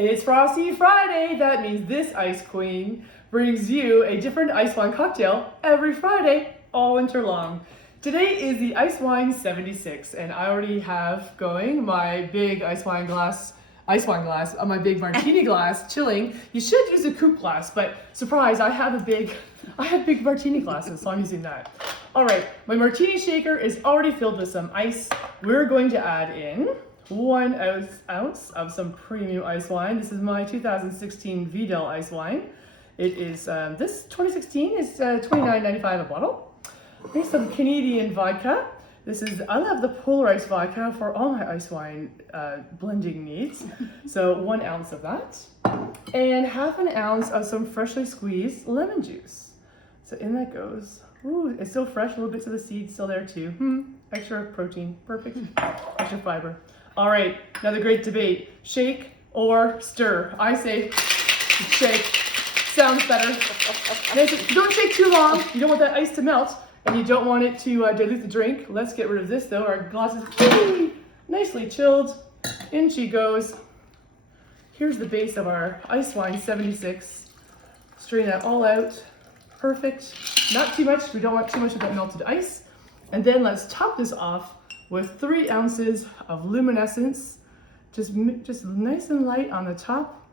It's Frosty Friday. That means this ice queen brings you a different ice wine cocktail every Friday, all winter long. Today is the ICEWINE 76, and I already have going my big ice wine glass, my big martini glass, chilling. You should use a coupe glass, but surprise, I have big martini glasses, so I'm using that. All right, my martini shaker is already filled with some ice. We're going to add in 1 ounce of some premium ice wine. This is my 2016 Vidal ice wine. It is, this 2016 is $29.95 a bottle. Here's some Canadian vodka. I love the polarized vodka for all my ice wine blending needs. So 1 ounce of that. And half an ounce of some freshly squeezed lemon juice. So in that goes. Ooh, it's still fresh, little bits of the seeds still there too. Extra protein, perfect. Extra fiber. All right, now the great debate, shake or stir? I say shake, sounds better. Don't shake too long, you don't want that ice to melt, and you don't want it to dilute the drink. Let's get rid of this though. Our glass is nicely chilled. In she goes. Here's the base of our ICEWINE 76. Strain that all out, perfect. Not too much, we don't want too much of that melted ice. And then let's top this off with 3 ounces of luminescence, just nice and light on the top.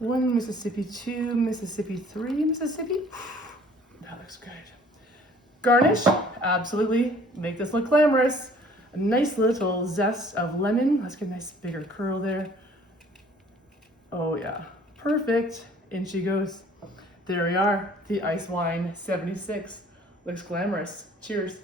1 Mississippi, 2 Mississippi, 3 Mississippi. That looks good. Garnish, absolutely, make this look glamorous. A nice little zest of lemon. Let's get a nice bigger curl there. Oh yeah, perfect. In she goes. There we are, the ICEWINE 76. Looks glamorous. Cheers.